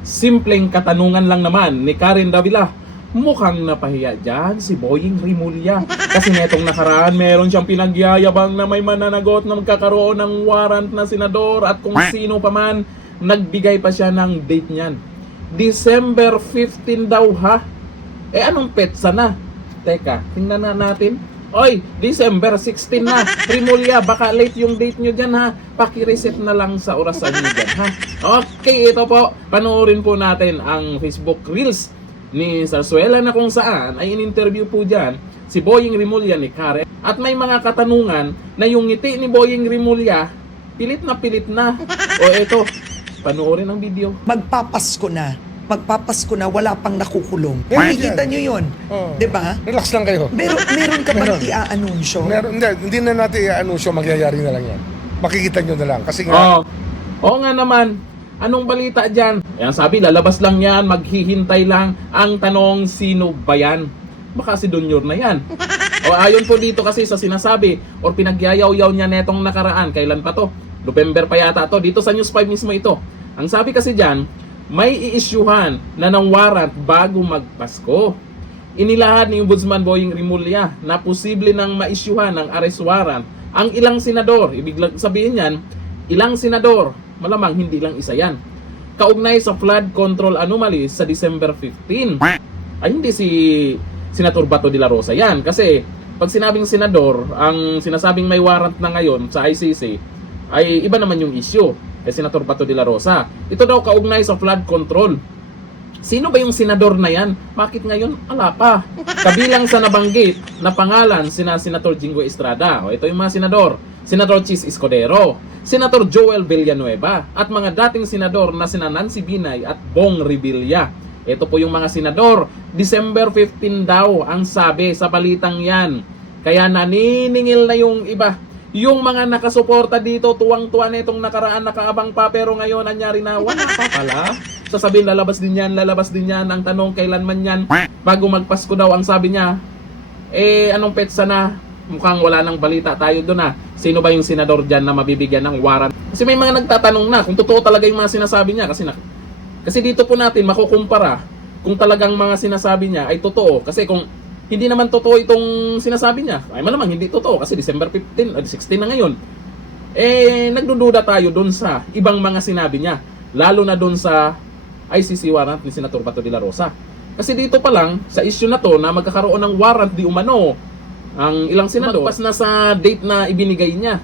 Simpleng katanungan lang naman ni Karen Davila. Mukhang napahiya dyan si Boying Rimulya. Kasi netong nakaraan meron siyang pinagyayabang na may mananagot na magkakaroon ng warrant na senador at kung sino pa man, nagbigay pa siya ng date niyan. December 15 daw ha? Eh anong petsa na? Teka, tingnan na natin. Oy, December 16 na. Rimulya, baka late yung date nyo dyan ha. Paki-reset na lang sa orasan nyo dyan ha. Okay, ito po. Panoorin po natin ang Facebook Reels ni Zarzuela na kung saan ay in-interview po dyan si Boying Rimulya ni Karen. At may mga katanungan na yung ngiti ni Boying Rimulya, pilit na. O ito, panoorin ang video. Magpapasko na, wala pang nakukulong. Meron Nakikita yan. nyo yun. Oo. Diba? Relax lang kayo. Meron ka bang Meron. i-anunsyo? Hindi na natin i-anunsyo, mangyayari na lang yan. Makikita nyo na lang. Kasi nga, Oo nga naman. Anong balita dyan? Ayan, sabi, lalabas lang yan, maghihintay lang. Ang tanong, sino ba yan? Baka si Donyor na yan. O ayon po dito kasi sa sinasabi or pinagyayaw-yaw niya netong nakaraan. Kailan pa to? November pa yata to. Dito sa News 5 mismo ito. Ang sabi kasi dyan, may i-issuehan na ng warrant bago magpasko. Inilahad ni Ombudsman Boying Rimulya na posible nang ma-issuehan ng arrest warrant ang ilang senador. Ibig sabihin yan, ilang senador. Malamang hindi lang isa yan. Kaugnay sa flood control anomalies sa December 15. Ay hindi si Senator Bato de la Rosa yan. Kasi pag sinabing senador, ang sinasabing may warrant na ngayon sa ICC ay iba naman yung issue. Senator Bato de la Rosa. Ito daw kaugnay sa flood control. Sino ba yung senador na yan? Bakit ngayon? Ala pa. Kabilang sa nabanggit na pangalan sina Senator Jinggoy Estrada. O ito yung mga senador. Senator Chis Escudero, Senator Joel Villanueva, at mga dating senador na sina Nancy Binay at Bong Revilla. Ito po yung mga senador. December 15 daw ang sabi sa balitang yan. Kaya naniningil na yung iba. Yung mga nakasuporta dito, tuwang-tuwa nitong nakaraan, nakaabang pa, pero ngayon anyari na wala pa pala. Sasabihin, lalabas din yan. Ang tanong, kailan man yan? Bago magpasko daw, ang sabi niya, anong petsa na? Mukhang wala nang balita tayo doon na. Sino ba yung senador dyan na mabibigyan ng warrant? Kasi may mga nagtatanong na kung totoo talaga yung mga sinasabi niya. Kasi dito po natin makukumpara kung talagang mga sinasabi niya ay totoo. Kasi kung hindi naman totoo itong sinasabi niya, ay malamang hindi totoo kasi December 15, 16 na ngayon. Nagdududa tayo doon sa ibang mga sinabi niya. Lalo na doon sa ICC warrant ni Senator Bato de la Rosa. Kasi dito pa lang, sa issue na to na magkakaroon ng warrant di umano, ang ilang senador, pas na sa date na ibinigay niya.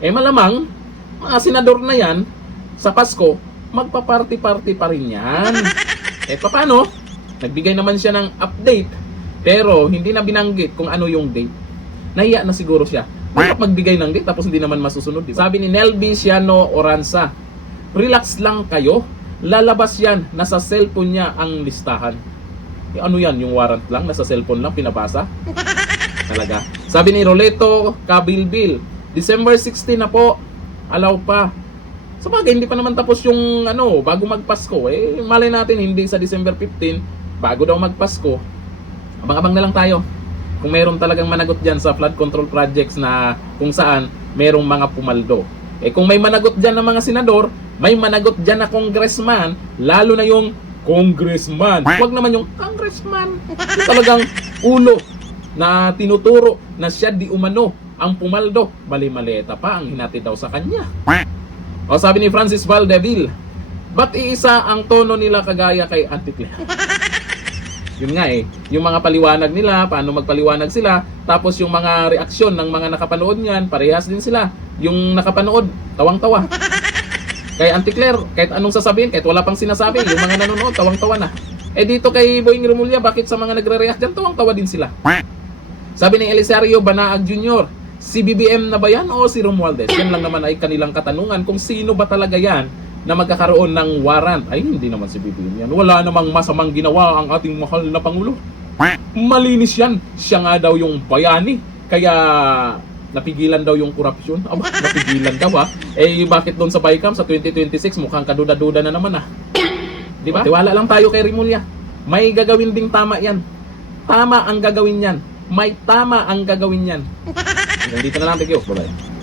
Malamang, mga senador na yan, sa Pasko, magpa-party-party pa rin yan. Paano? Nagbigay naman siya ng update, pero hindi na binanggit kung ano yung date. Nahiya na siguro siya. Bakit magbigay ng date tapos hindi naman masusunod, diba? Sabi ni Nelby Ciano Oranza, relax lang kayo, lalabas yan, nasa cellphone niya ang listahan. Ano yan, yung warrant lang, nasa cellphone lang, pinabasa? Talaga. Sabi ni Roleto Kabilbil, December 16 na po, alaw pa. Sa bagay, hindi pa naman tapos yung bago magpasko. Malay natin, hindi sa December 15, bago daw magpasko. Abang-abang na lang tayo. Kung meron talagang managot dyan sa flood control projects na kung saan merong mga pumaldo. Kung may managot dyan ng mga senador, may managot dyan na congressman, lalo na yung congressman. Huwag naman yung congressman. Yung talagang ulo na tinuturo na siya di umano ang pumaldo. Mali-maleta pa ang hinati daw sa kanya. O sabi ni Francis Valdeville, ba't iisa ang tono nila kagaya kay Auntie Claire? Yun nga yung mga paliwanag nila, paano magpaliwanag sila, tapos yung mga reaksyon ng mga nakapanood niyan, parehas din sila. Yung nakapanood, tawang-tawa. Kay Auntie Claire, kahit anong sasabihin, kahit wala pang sinasabi, yung mga nanonood, tawang-tawa na. Dito kay Boying Rimulya, bakit sa mga nagre-react dyan, tawang-tawa din sila. Sabi ni Elisario Banaag Jr., si BBM na ba yan o si Romualdez? Yan lang naman ay kanilang katanungan kung sino ba talaga yan na magkakaroon ng warrant. Ay, hindi naman si BBM yan. Wala namang masamang ginawa ang ating mahal na Pangulo. Malinis yan. Siya nga daw yung bayani. Kaya napigilan daw yung korupsyon. Aba, napigilan daw bakit doon sa BICAM sa 2026 mukhang kaduda-duda na naman Diba? Tiwala lang tayo kay Rimulya. May gagawin ding tama yan. Tama ang gagawin yan. May tama ang gagawin yan. Hanggang dito na lang. Thank you. Bye-bye.